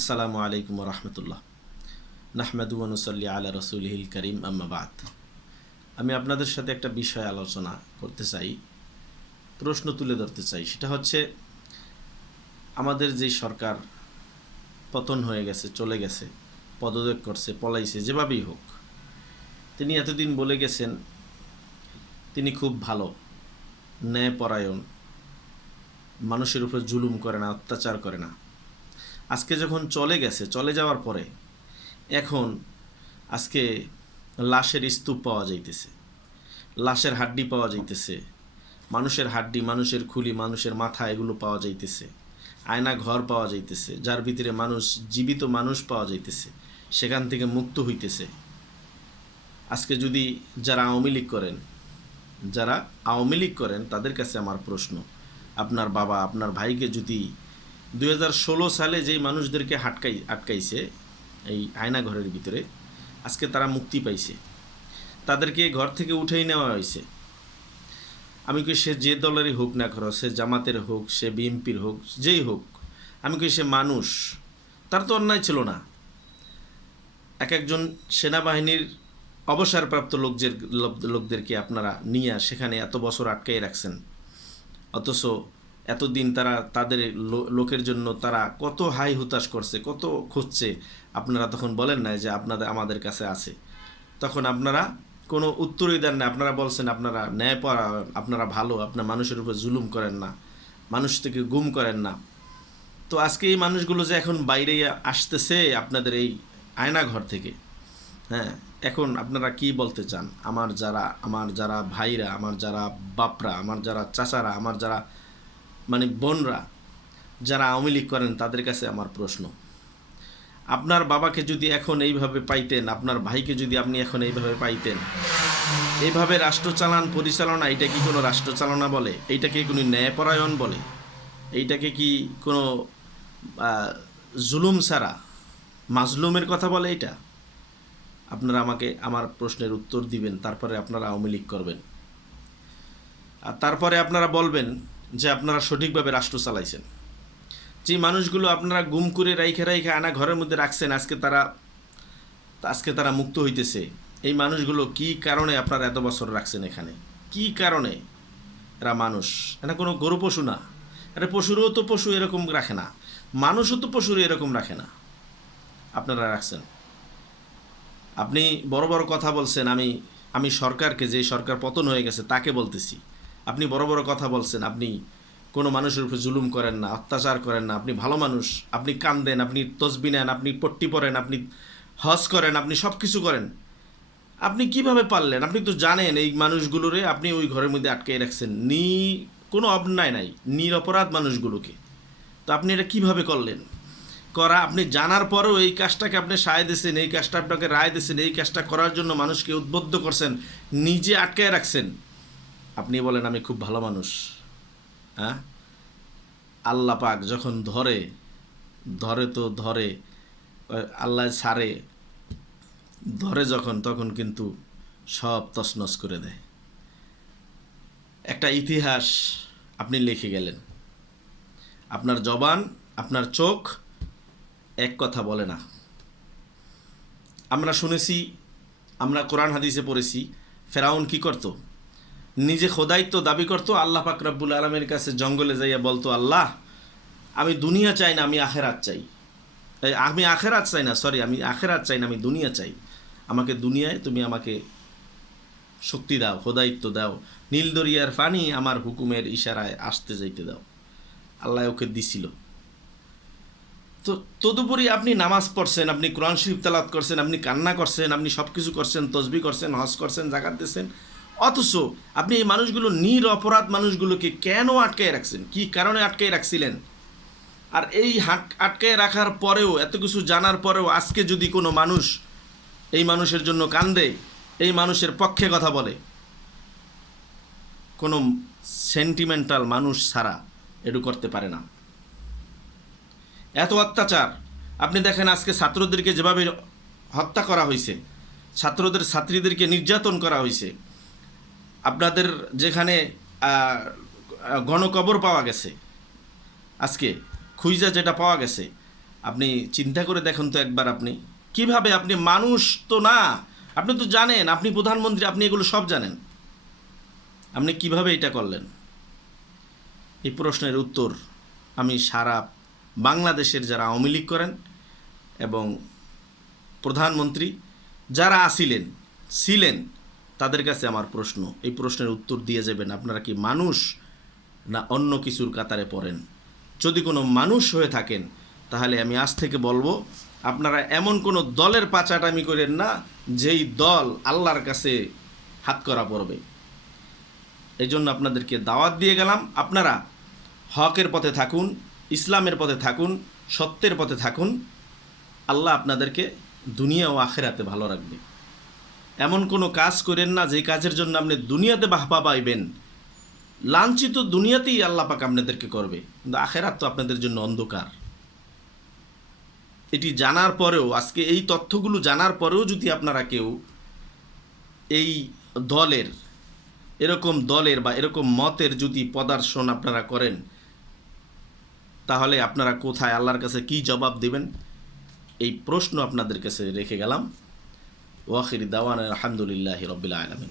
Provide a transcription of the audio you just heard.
আসসালামু আলাইকুম রহমতুল্লাহ। নাহমাদু ওয়া নুসাল্লি আলা রাসূলিহিল কারীম, আম্মা বাদ। আমি আপনাদের সাথে একটা বিষয় আলোচনা করতে চাই, প্রশ্ন তুলে ধরতে চাই। সেটা হচ্ছে, আমাদের যে সরকার পতন হয়ে গেছে, চলে গেছে, পদত্যাগ করছে, পলাইছে, যেভাবেই হোক, তিনি এতদিন বলে গেছেন তিনি খুব ভালো, ন্যায়পরায়ণ, মানুষের উপর জুলুম করে না, অত্যাচার করে না। আজকে যখন চলে গেছে, চলে যাওয়ার পরে এখন আজকে লাশের স্তূপ পাওয়া যাইতেছে, লাশের হাড্ডি পাওয়া যাইতেছে, মানুষের হাড্ডি, মানুষের খুলি, মানুষের মাথা, এগুলো পাওয়া যাইতেছে, আয়না ঘর পাওয়া যাইতেছে, যার ভিতরে মানুষ, জীবিত মানুষ পাওয়া যাইতেছে, সেখান থেকে মুক্ত হইতেছে। আজকে যদি যারা আওয়ামী লীগ করেন তাদের কাছে আমার প্রশ্ন, আপনার বাবা, আপনার ভাইকে যদি 2016 সালে যেই মানুষদেরকে আটকাইছে এই আয়না ঘরের ভিতরে, আজকে তারা মুক্তি পাইছে, তাদেরকে ঘর থেকে উঠেই নেওয়া হয়েছে। আমি কি সে যে দলেরই হোক না করো, সে জামাতের হোক, সে বিএনপির হোক, যেই হোক, আমি কি সে মানুষ, তার তো অন্যায় ছিল না। একজন সেনাবাহিনীর অবসরপ্রাপ্ত লোকদেরকে আপনারা নিয়ে সেখানে এত বছর আটকাই রাখছেন, অথচ এতদিন তারা তাদের লোকের জন্য তারা কত হাই হুতাশ করছে, কত খুঁজছে, আপনারা তখন বলেন না যে আমাদের কাছে আছে। তখন আপনারা কোনো উত্তরই দেন না। আপনারা বলছেন আপনারা ন্যায়পরায়ণ, আপনারা ভালো, আপনার মানুষের উপর জুলুম করেন না, মানুষ থেকে গুম করেন না। তো আজকে এই মানুষগুলো যে এখন বাইরে আসতেছে আপনাদের এই আয়নাঘর থেকে, হ্যাঁ, এখন আপনারা কি বলতে চান? আমার যারা ভাইরা, আমার যারা বাপরা, আমার যারা চাচারা, আমার যারা বোনরা, যারা আওয়ামী লীগ করেন, তাদের কাছে আমার প্রশ্ন, আপনার বাবাকে যদি এখন এইভাবে পাইতেন, আপনার ভাইকে যদি আপনি এখন এইভাবে পাইতেন, এইভাবে পরিচালনা, এটা কি কোনো রাষ্ট্রচালনা বলে? এইটাকে কোনো ন্যায়পরায়ণ বলে? এইটাকে কি কোনো জুলুম ছাড়া মাজলুমের কথা বলে? এটা আপনারা আমাকে আমার প্রশ্নের উত্তর দিবেন, তারপরে আপনারা আওয়ামী লীগ করবেন, আর তারপরে আপনারা বলবেন যে আপনারা সঠিকভাবে রাষ্ট্র চালাইছেন। যে মানুষগুলো আপনারা গুম করে রাইখে আনা ঘরের মধ্যে রাখছেন, আজকে তারা মুক্ত হইতেছে। এই মানুষগুলো কি কারণে আপনারা এত বছর রাখছেন এখানে? কি কারণে? এরা মানুষ, এরা কোনো গরু পশু না। এটা পশুরও তো পশু এরকম রাখে না, মানুষও তো পশুর এরকম রাখে না। আপনারা রাখছেন। আপনি বড় বড় কথা বলছেন, আমি সরকারকে, যে সরকার পতন হয়ে গেছে তাকে বলতেছি, আপনি বড় বড় কথা বলছেন, আপনি কোনো মানুষের উপর জুলুম করেন না, অত্যাচার করেন না, আপনি ভালো মানুষ, আপনি কান্দেন, আপনি তসবিহ নেন, আপনি পট্টি পরেন, আপনি হজ করেন, আপনি সব কিছু করেন। আপনি কিভাবে পারলেন? আপনি তো জানেন এই মানুষগুলোরে আপনি ওই ঘরের মধ্যে আটকে রাখছেন, কোনো অন্যায় নাই, নিরপরাধ মানুষগুলোকে। তো আপনি এটা কিভাবে করলেন? আপনি জানার পরেও এই কাজটাকে আপনি সায় দিয়েছেন, এই কাজটা আপনাকে রায় দিয়েছেন, এই কাজটা করার জন্য মানুষকে উদ্বুদ্ধ করছেন, নিজে আটকায় রাখছেন। আপনি বলেন আমি খুব ভালো মানুষ। হ্যাঁ, আল্লাহ পাক যখন ধরে আল্লাহ ছাড়ে, ধরে যখন, তখন কিন্তু সব তছনছ করে দেয়। একটা ইতিহাস আপনি লিখে গেলেন, আপনার জবান, আপনার চোখ এক কথা বলে না। আমরা শুনেছি, আমরা কোরআন হাদিসে পড়েছি, ফেরাউন কি করত? নিজে খোদাইত্ব দাবি করত, আল্লাহ পাক রব্বুল আলমের কাছে জঙ্গলে যাইয়া বলতো, আল্লাহ আমি দুনিয়া চাই না, আমি আখেরাত চাই। আমি আখেরাত চাই না, আমি দুনিয়া চাই। আমাকে দুনিয়ায় তুমি আমাকে শক্তি দাও, খোদাইত্ব দাও, নীল দরিয়ার পানি আমার হুকুমের ইশারায় আসতে যাইতে দাও। আল্লাহ ওকে দিছিল। তো তদুপরি আপনি নামাজ পড়ছেন, আপনি কোরআন শরীফ তেলাওয়াত করছেন, আপনি কান্না করছেন, আপনি সব কিছু করছেন, তসবিহ করছেন, হজ করছেন, যাকাত দিচ্ছেন, অথচ আপনি এই মানুষগুলো, নিরপরাধ মানুষগুলোকে কেন আটকায় রাখছেন? কি কারণে আটকায় রাখছিলেন? আর এই আটকায় রাখার পরেও, এত কিছু জানার পরেও, আজকে যদি কোনো মানুষ এই মানুষের জন্য কান্দে, এই মানুষের পক্ষে কথা বলে, কোনো সেন্টিমেন্টাল মানুষ ছাড়া এটু করতে পারে না। এত অত্যাচার আপনি দেখেন, আজকে ছাত্রদেরকে যেভাবে হত্যা করা হয়েছে, ছাত্রীদেরকে নির্যাতন করা হয়েছে, আপনাদের যেখানে গণকবর পাওয়া গেছে, আজকে খুঁজা যেটা পাওয়া গেছে, আপনি চিন্তা করে দেখুন তো একবার, আপনি কিভাবে, আপনি মানুষ তো না, আপনি তো জানেন, আপনি প্রধানমন্ত্রী, আপনি এগুলো সব জানেন, আপনি কিভাবে এটা করলেন? এই প্রশ্নের উত্তর আমি সারা বাংলাদেশের যারা আওয়ামী লীগ করেন এবং প্রধানমন্ত্রী যারা ছিলেন তাদের কাছে আমার প্রশ্ন, এই প্রশ্নের উত্তর দিয়ে যাবেন। আপনারা কি মানুষ না অন্য কিছুর কাতারে পড়েন? যদি কোনো মানুষ হয়ে থাকেন তাহলে আমি আজ থেকে বলবো, আপনারা এমন কোনো দলের পাচাটামি করেন না যেই দল আল্লাহর কাছে হাত করা পড়বে। এই জন্য আপনাদেরকে দাওয়াত দিয়ে গেলাম, আপনারা হকের পথে থাকুন, ইসলামের পথে থাকুন, সত্যের পথে থাকুন। আল্লাহ আপনাদেরকে দুনিয়া ও আখেরাতে ভালো রাখবে। এমন কোনো কাজ করেন না যেই কাজের জন্য আপনি দুনিয়াতে বাহবা পাইবেন, লাঞ্ছিত দুনিয়াতেই আল্লাহ পাক আপনাদেরকে করবে, কিন্তু আখেরাত তো আপনাদের জন্য অন্ধকার। এটি জানার পরেও, আজকে এই তথ্যগুলো জানার পরেও যদি আপনারা কেউ এই দলের, এরকম দলের বা এরকম মতের যদি প্রদর্শন আপনারা করেন, তাহলে আপনারা কোথায়, আল্লাহর কাছে কি জবাব দেবেন? এই প্রশ্ন আপনাদের কাছে রেখে গেলাম। ওয়াখির দাওয়ানা আলহামদুলিল্লাহি রাব্বিল আলামিন।